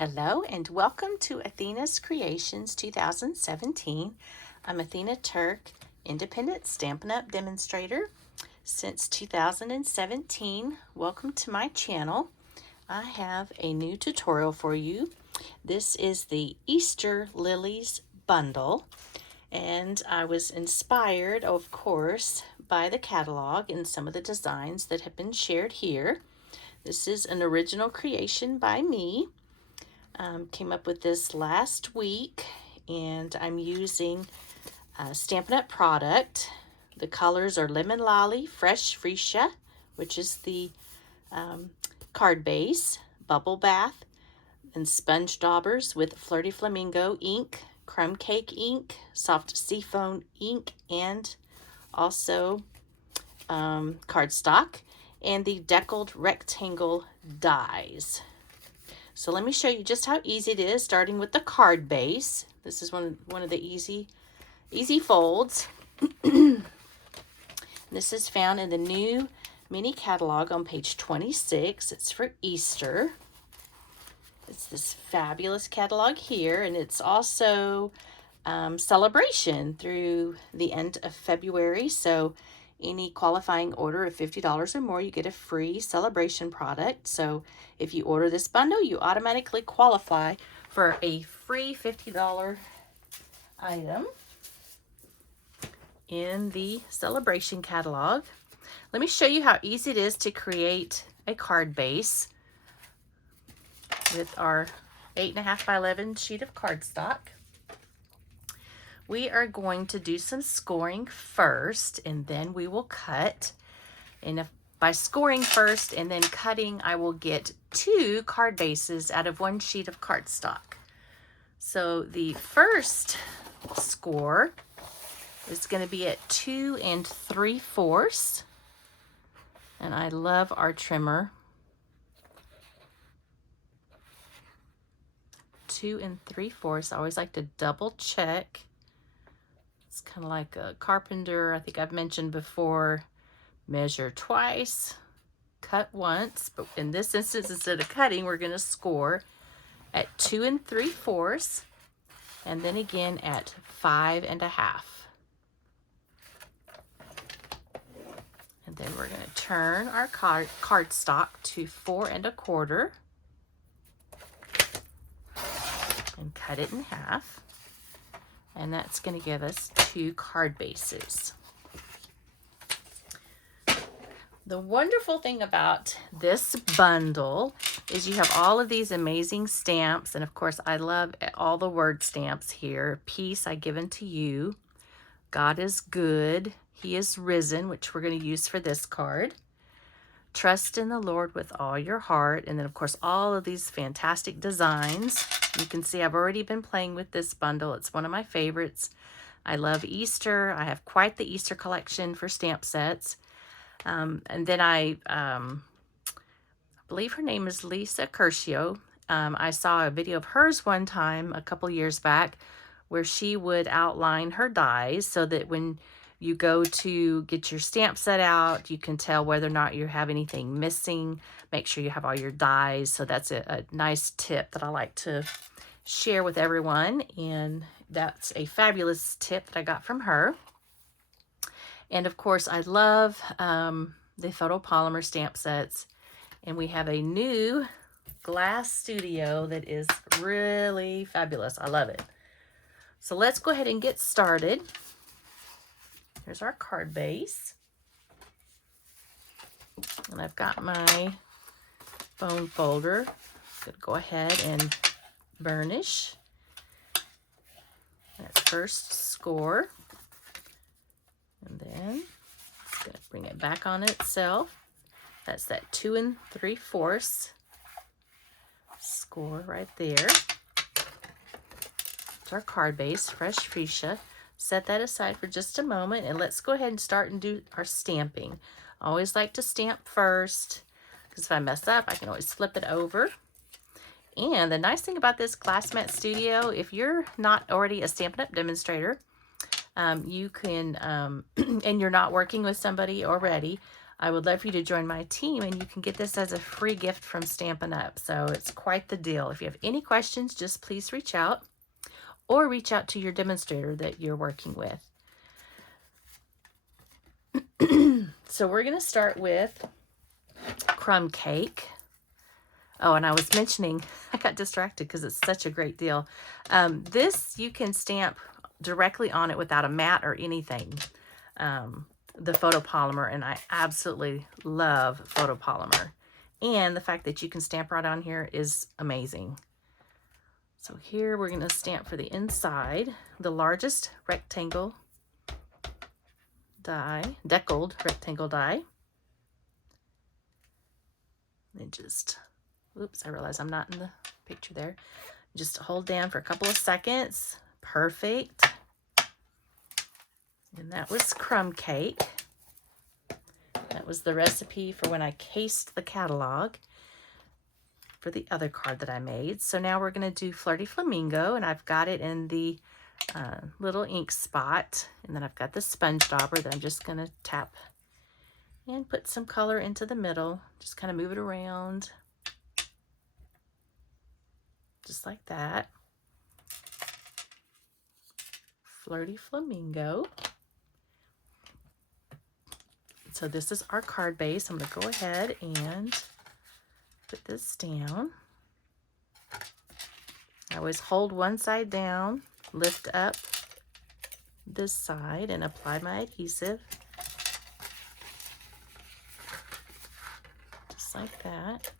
Hello and welcome to Athena's Creations 2017. I'm Athena Turk, independent Stampin' Up! Demonstrator since 2017. Welcome to my channel. I have a new tutorial for you. This is the Easter Lilies bundle, and I was inspired, of course, by the catalog and some of the designs that have been shared here. This is an original creation by me. Came up with this last week, and I'm using Stampin' Up! Product. The colors are Lemon Lolly, Fresh Freesia, which is the card base, Bubble Bath, and Sponge Daubers with Flirty Flamingo ink, Crumb Cake ink, Soft Seafoam ink, and also cardstock, and the deckled rectangle dies. So let me show you just how easy it is, starting with the card base. This is one of the easy folds. This is found in the new mini catalog on page 26. It's for Easter. It's this fabulous catalog here, and it's also celebration through the end of February. So any qualifying order of $50 or more, you get a free celebration product. So if you order this bundle, you automatically qualify for a free $50 item in the celebration catalog. Let me show you how easy it is to create a card base with our 8.5 by 11 sheet of cardstock. We are going to do some scoring first, and then we will cut. And by scoring first and then cutting, I will get 2 card bases out of 1 sheet of cardstock. So the first score is going to be at 2 3/4. And I love our trimmer. 2 3/4. I always like to double check. It's kind of like a carpenter. I think I've mentioned before, measure twice, cut once. But in this instance, instead of cutting, we're going to score at 2 3/4, and then again at 5 1/2. And then we're going to turn our cardstock to 4 1/4 and cut it in half. And that's going to give us 2 card bases. The wonderful thing about this bundle is you have all of these amazing stamps. And of course, I love all the word stamps here. Peace I give unto you. God is good. He is risen, which we're going to use for this card. Trust in the Lord with all your heart. And then, of course, all of these fantastic designs. You can see I've already been playing with this bundle. It's one of my favorites. I love Easter. I have quite the Easter collection for stamp sets. And then I believe her name is Lisa Curcio. I saw a video of hers one time a couple years back where she would outline her dies so that when you go to get your stamp set out, you can tell whether or not you have anything missing. Make sure you have all your dies. So that's a nice tip that I like to share with everyone. And that's a fabulous tip that I got from her. And of course, I love the photopolymer stamp sets. And we have a new glass studio that is really fabulous. I love it. So let's go ahead and get started. Here's our card base. And I've got my bone folder. I'm going to go ahead and burnish that first score. And then it's going to bring it back on itself. That's that 2 3/4 score right there. It's our card base, Fresh Freesia. Set that aside for just a moment, and let's go ahead and start and do our stamping. I always like to stamp first, because if I mess up, I can always flip it over. And the nice thing about this Glass Mat Studio, if you're not already a Stampin' Up! Demonstrator, you can, and you're not working with somebody already, I would love for you to join my team, and you can get this as a free gift from Stampin' Up. So it's quite the deal. If you have any questions, just please reach out, or reach out to your demonstrator that you're working with. So we're going to start with crumb cake. Oh, and I was mentioning, I got distracted because it's such a great deal. This you can stamp directly on it without a mat or anything. The photopolymer, and I absolutely love photopolymer. And the fact that you can stamp right on here is amazing. So here we're going to stamp for the inside, the largest rectangle die, deckled rectangle die. And just, oops, I realize I'm not in the picture there. Just hold down for a couple of seconds. Perfect. And that was crumb cake. That was the recipe for when I cased the catalog for the other card that I made. So now we're going to do Flirty Flamingo, and I've got it in the little ink spot. And then I've got the sponge dauber that I'm just going to tap and put some color into the middle. Just kind of move it around. Just like that. Flirty Flamingo. So this is our card base. I'm going to go ahead and put this down. I always hold one side down, lift up this side, and apply my adhesive. Just like that.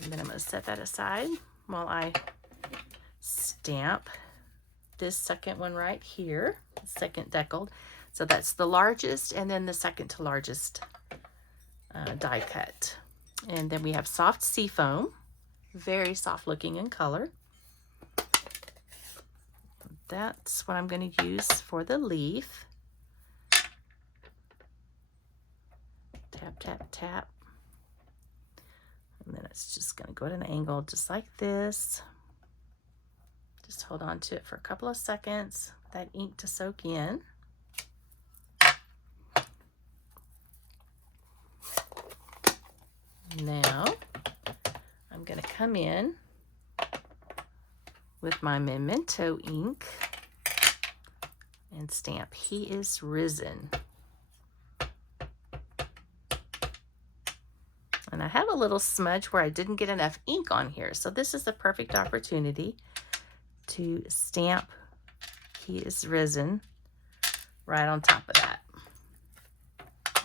And then I'm going to set that aside while I stamp this second one right here, second deckled. So that's the largest, and then the second to largest die cut. And then we have soft seafoam, very soft looking in color. That's what I'm going to use for the leaf. Tap, tap, tap. And then it's just going to go at an angle just like this. Just hold on to it for a couple of seconds, that ink to soak in. Now, I'm going to come in with my Memento ink and stamp He Is Risen. And I have a little smudge where I didn't get enough ink on here, so this is the perfect opportunity to stamp He Is Risen right on top of that.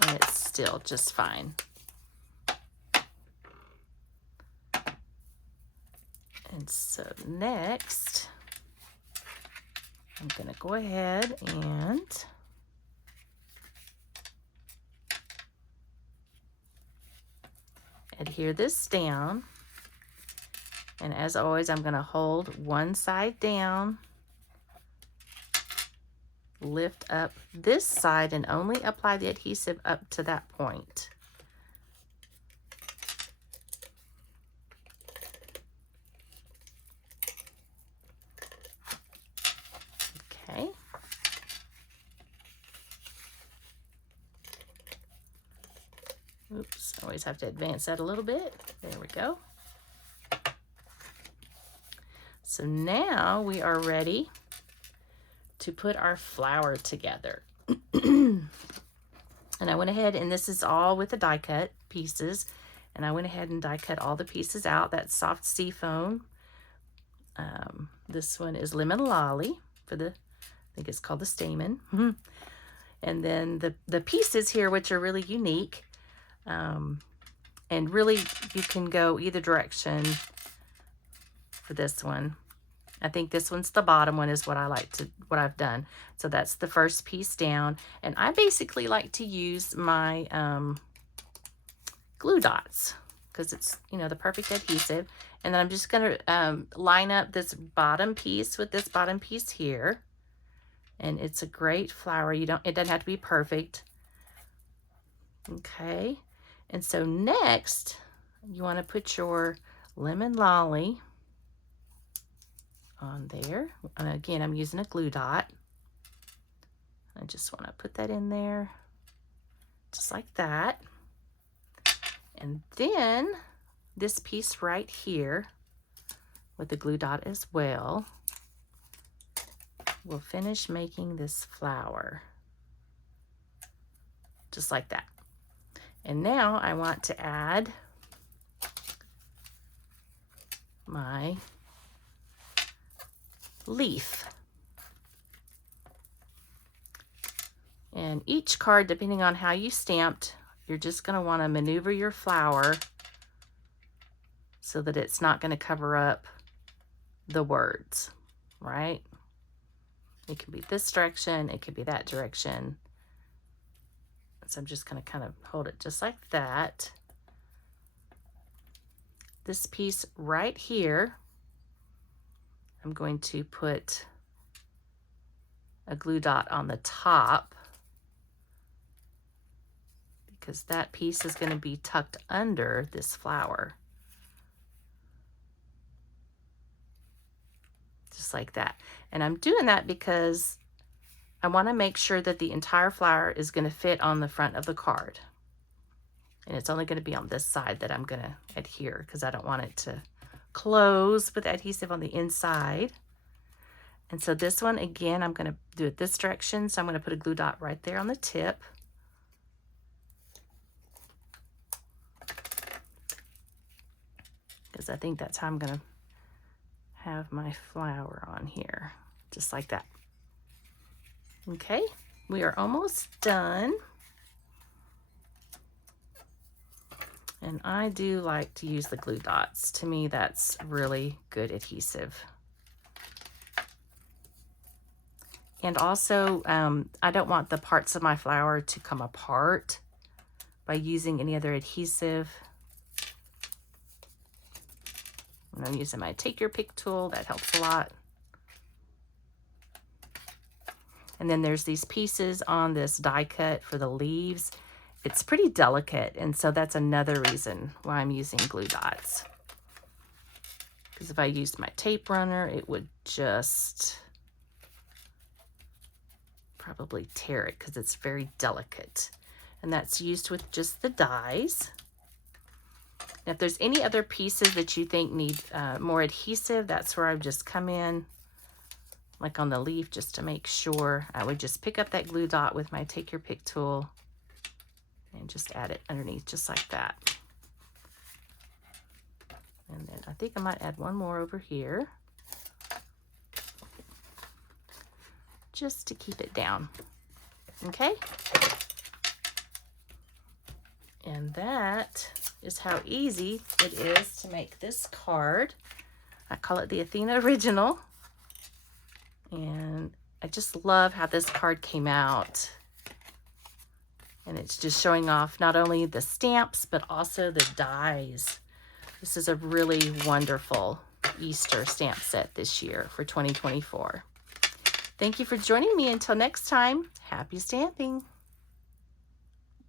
And it's still just fine. And so next, I'm going to go ahead and adhere this down. And as always, I'm going to hold one side down, lift up this side, and only apply the adhesive up to that point. Okay. Oops, always have to advance that a little bit. There we go. So now we are ready to put our flower together. And I went ahead, and this is all with the die cut pieces, and I went ahead and die cut all the pieces out. That's soft seafoam. This one is lemon lolly for the, I think it's called the stamen. And then the pieces here, which are really unique, and really you can go either direction for this one. I think this one's the bottom one is what I like to, what I've done. So that's the first piece down. And I basically like to use my glue dots because it's, you know, the perfect adhesive. And then I'm just going to line up this bottom piece with this bottom piece here. And it's a great flower. It doesn't have to be perfect. Okay. And so next, you want to put your lemon lolly on there. And again, I'm using a glue dot. I just want to put that in there, just like that. And then this piece right here with the glue dot as well, we'll finish making this flower, just like that. And now I want to add my leaf. And each card, depending on how you stamped, you're just going to want to maneuver your flower so that it's not going to cover up the words, right? It could be this direction, it could be that direction. So I'm just going to kind of hold it just like that. This piece right here, I'm going to put a glue dot on the top because that piece is going to be tucked under this flower. Just like that. And I'm doing that because I want to make sure that the entire flower is going to fit on the front of the card. And it's only going to be on this side that I'm going to adhere because I don't want it to close with adhesive on the inside. And so this one, again, I'm going to do it this direction. So I'm going to put a glue dot right there on the tip. Because I think that's how I'm going to have my flower on here, just like that. Okay, we are almost done. And I do like to use the glue dots. To me, that's really good adhesive. And also, I don't want the parts of my flower to come apart by using any other adhesive. I'm using my Take Your Pick tool. That helps a lot. And then there's these pieces on this die cut for the leaves. It's pretty delicate, and so that's another reason why I'm using glue dots. Because if I used my tape runner, it would just probably tear it because it's very delicate. And that's used with just the dies. Now, if there's any other pieces that you think need more adhesive, that's where I've just come in, like on the leaf, just to make sure. I would just pick up that glue dot with my Take Your Pick tool and just add it underneath, just like that. And then I think I might add one more over here, just to keep it down. Okay? And that is how easy it is to make this card. I call it the Athena Original. And I just love how this card came out. And it's just showing off not only the stamps, but also the dies. This is a really wonderful Easter stamp set this year for 2024. Thank you for joining me. Until next time, happy stamping.